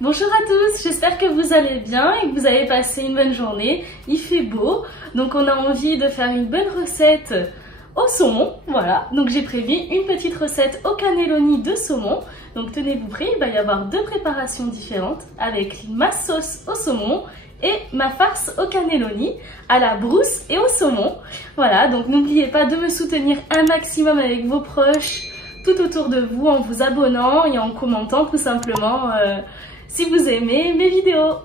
Bonjour à tous, j'espère que vous allez bien et que vous avez passé une bonne journée. Il fait beau, donc on a envie de faire une bonne recette au saumon. Voilà, donc j'ai prévu une petite recette au cannelloni de saumon. Donc tenez-vous prêts, il va y avoir deux préparations différentes avec ma sauce au saumon et ma farce au cannelloni à la brousse et au saumon. Voilà, donc n'oubliez pas de me soutenir un maximum avec vos proches tout autour de vous en vous abonnant et en commentant tout simplement si vous aimez mes vidéos.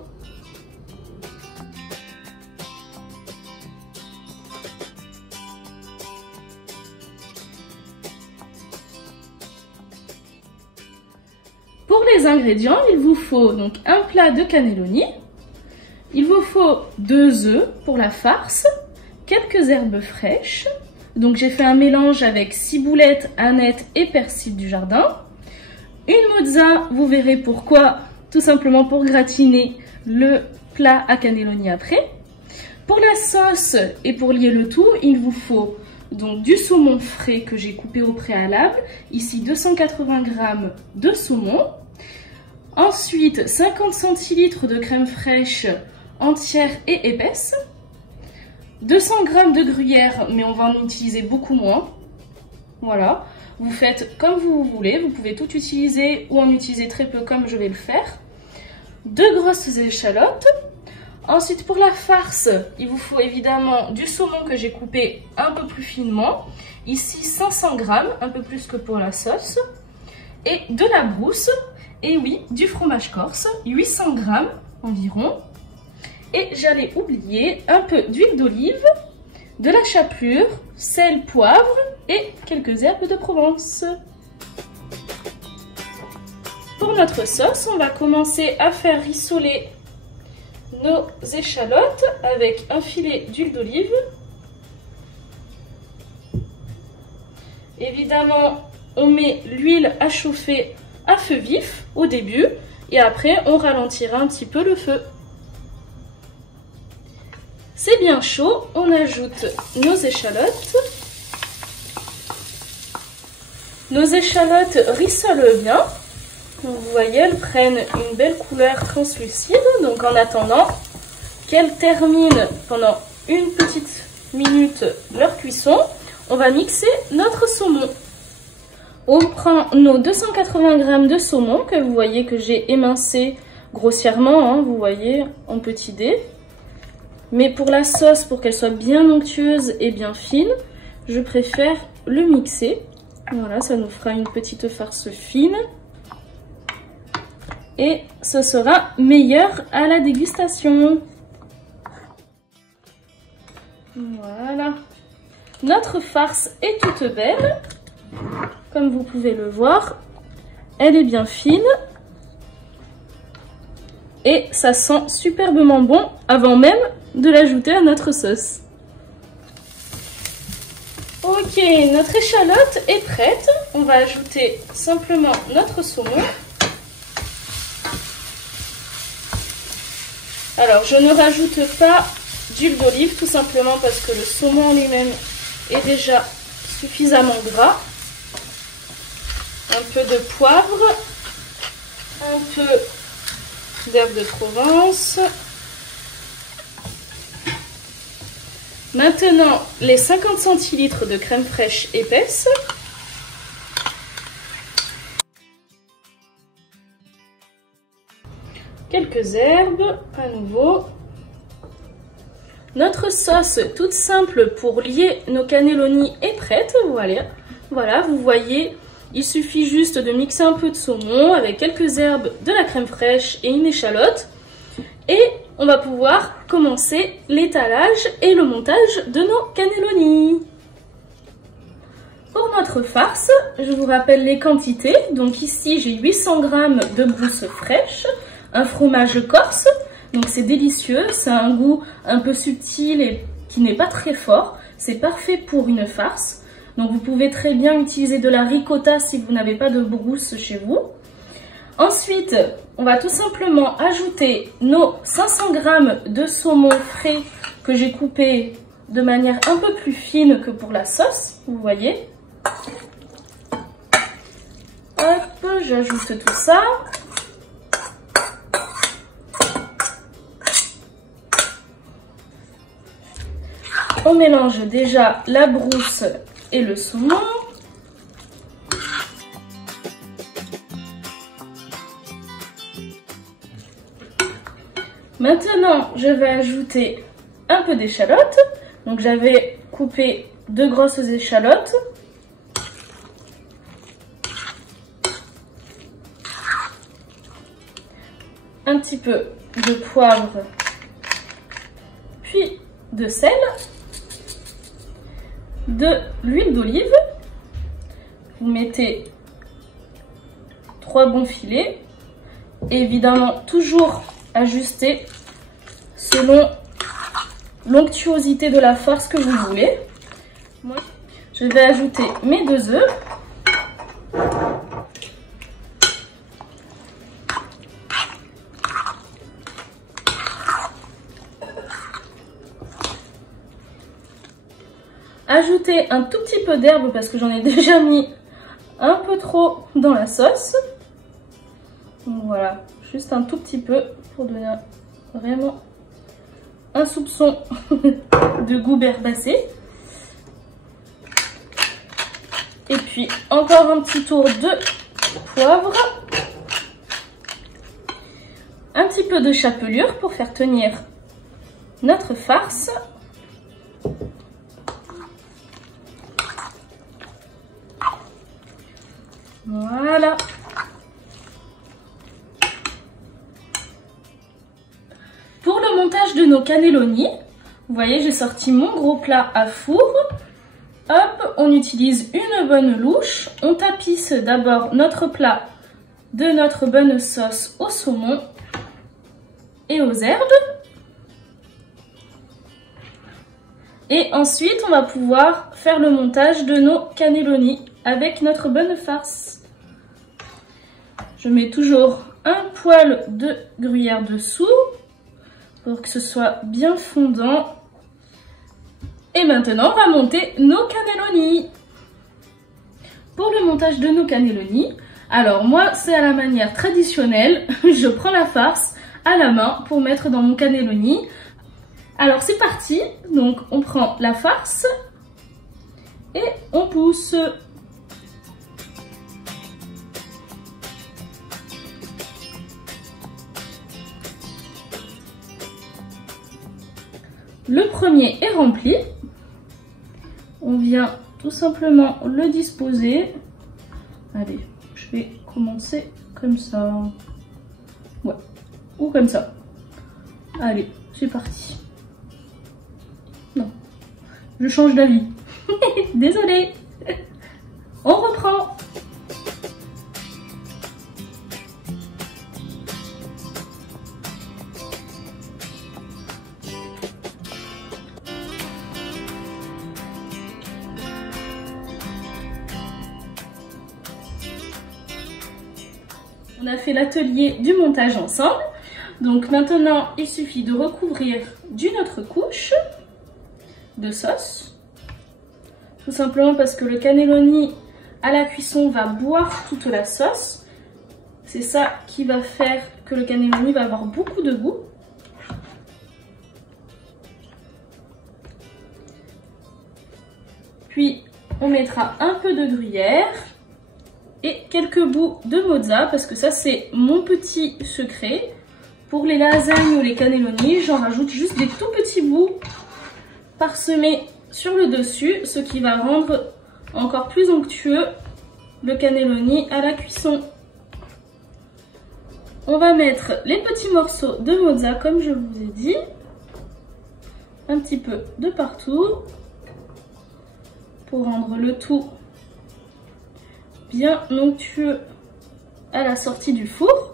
Pour les ingrédients, il vous faut donc un plat de cannelloni, il vous faut 2 œufs pour la farce, quelques herbes fraîches, donc j'ai fait un mélange avec ciboulette, aneth et persil du jardin, une mozza, vous verrez pourquoi, tout simplement pour gratiner le plat à cannelloni après. Pour la sauce et pour lier le tout, il vous faut donc du saumon frais que j'ai coupé au préalable, ici 280 g de saumon. Ensuite, 50 centilitres de crème fraîche entière et épaisse. 200 g de gruyère, mais on va en utiliser beaucoup moins. Voilà, vous faites comme vous voulez, vous pouvez tout utiliser ou en utiliser très peu comme je vais le faire. 2 grosses échalotes. Ensuite, pour la farce, il vous faut évidemment du saumon que j'ai coupé un peu plus finement. Ici 500 g, un peu plus que pour la sauce. Et de la brousse, et oui, du fromage corse, 800 g environ. Et j'allais oublier un peu d'huile d'olive, de la chapelure, sel, poivre et quelques herbes de Provence. Pour notre sauce, on va commencer à faire rissoler nos échalotes avec un filet d'huile d'olive. Évidemment, on met l'huile à chauffer à feu vif au début et après on ralentira un petit peu le feu. C'est bien chaud, on ajoute nos échalotes. Nos échalotes rissolent bien. Vous voyez, elles prennent une belle couleur translucide. Donc en attendant qu'elles terminent pendant une petite minute leur cuisson, on va mixer notre saumon. On prend nos 280 g de saumon que vous voyez que j'ai émincé grossièrement, hein, vous voyez, en petits dés. Mais pour la sauce, pour qu'elle soit bien onctueuse et bien fine, je préfère le mixer. Voilà, ça nous fera une petite farce fine. Et ce sera meilleur à la dégustation. Voilà. Notre farce est toute belle. Comme vous pouvez le voir, elle est bien fine. Et ça sent superbement bon avant même de l'ajouter à notre sauce. Ok, notre échalote est prête. On va ajouter simplement notre saumon. Alors, je ne rajoute pas d'huile d'olive, tout simplement parce que le saumon lui-même est déjà suffisamment gras. Un peu de poivre, un peu d'herbes de Provence. Maintenant, les 50 centilitres de crème fraîche épaisse. Quelques herbes à nouveau. Notre sauce toute simple pour lier nos cannelloni est prête. Voilà, vous voyez, il suffit juste de mixer un peu de saumon avec quelques herbes, de la crème fraîche et une échalote. Et on va pouvoir commencer l'étalage et le montage de nos cannelloni. Pour notre farce, je vous rappelle les quantités. Donc ici, j'ai 800 g de brousse fraîche, un fromage corse. Donc c'est délicieux, c'est un goût un peu subtil et qui n'est pas très fort. C'est parfait pour une farce. Donc vous pouvez très bien utiliser de la ricotta si vous n'avez pas de brousse chez vous. Ensuite, on va tout simplement ajouter nos 500 g de saumon frais que j'ai coupé de manière un peu plus fine que pour la sauce, vous voyez. Hop, j'ajoute tout ça. On mélange déjà la brousse et le saumon. Maintenant, je vais ajouter un peu d'échalote. Donc j'avais coupé 2 grosses échalotes. Un petit peu de poivre, puis de sel, de l'huile d'olive. Vous mettez 3 bons filets. Et évidemment, toujours ajuster selon l'onctuosité de la farce que vous voulez. Moi, je vais ajouter mes 2 œufs. Ajouter un tout petit peu d'herbe parce que j'en ai déjà mis un peu trop dans la sauce. Donc voilà, juste un tout petit peu pour donner vraiment un soupçon de goût herbacé. Et puis encore un petit tour de poivre. Un petit peu de chapelure pour faire tenir notre farce. Voilà. Pour le montage de nos cannelloni, vous voyez, j'ai sorti mon gros plat à four. Hop, on utilise une bonne louche. On tapisse d'abord notre plat de notre bonne sauce au saumon et aux herbes. Et ensuite, on va pouvoir faire le montage de nos cannelloni avec notre bonne farce. Je mets toujours un poil de gruyère dessous pour que ce soit bien fondant. Et maintenant, on va monter nos cannelloni. Pour le montage de nos cannelloni, alors moi, c'est à la manière traditionnelle. Je prends la farce à la main pour mettre dans mon cannelloni. Alors c'est parti. Donc on prend la farce et on pousse. Le premier est rempli. On vient tout simplement le disposer. Allez, je vais commencer comme ça. Ouais, ou comme ça. Allez, c'est parti. Non, je change d'avis. Désolée. On reprend. On a fait l'atelier du montage ensemble. Donc maintenant, il suffit de recouvrir d'une autre couche de sauce. Tout simplement parce que le cannelloni à la cuisson va boire toute la sauce. C'est ça qui va faire que le cannelloni va avoir beaucoup de goût. Puis on mettra un peu de gruyère et quelques bouts de mozza parce que ça c'est mon petit secret. Pour les lasagnes ou les cannelloni, j'en rajoute juste des tout petits bouts parsemés sur le dessus, ce qui va rendre encore plus onctueux le cannelloni à la cuisson. On va mettre les petits morceaux de mozza comme je vous ai dit, un petit peu de partout pour rendre le tout bien onctueux à la sortie du four.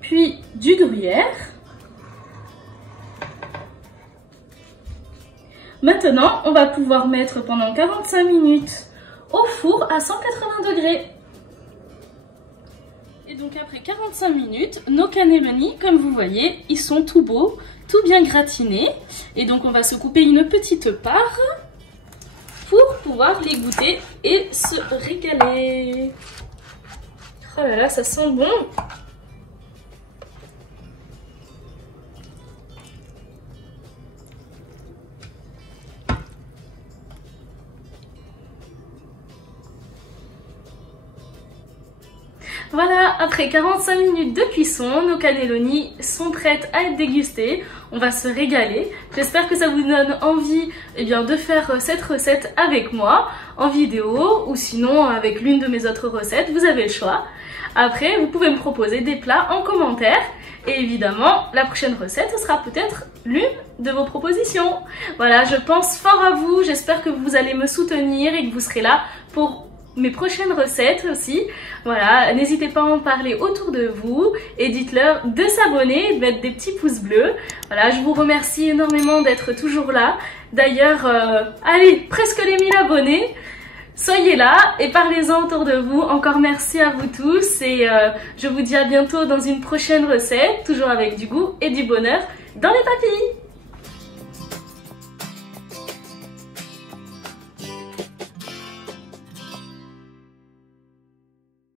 Puis du gruyère. Maintenant, on va pouvoir mettre pendant 45 minutes au four à 180 degrés. Et donc après 45 minutes, nos cannelloni, comme vous voyez, ils sont tout beaux, tout bien gratinés. Et donc on va se couper une petite part pour pouvoir les goûter et se régaler. Oh là là, ça sent bon! Voilà, après 45 minutes de cuisson, nos cannelloni sont prêtes à être dégustées. On va se régaler. J'espère que ça vous donne envie de faire cette recette avec moi en vidéo ou sinon avec l'une de mes autres recettes. Vous avez le choix. Après, vous pouvez me proposer des plats en commentaire. Et évidemment, la prochaine recette, ce sera peut-être l'une de vos propositions. Voilà, je pense fort à vous. J'espère que vous allez me soutenir et que vous serez là pour mes prochaines recettes aussi. Voilà, n'hésitez pas à en parler autour de vous et dites-leur de s'abonner, de mettre des petits pouces bleus. Voilà, je vous remercie énormément d'être toujours là. D'ailleurs, allez, presque les 1000 abonnés. Soyez là et parlez-en autour de vous. Encore merci à vous tous et je vous dis à bientôt dans une prochaine recette, toujours avec du goût et du bonheur dans les papilles.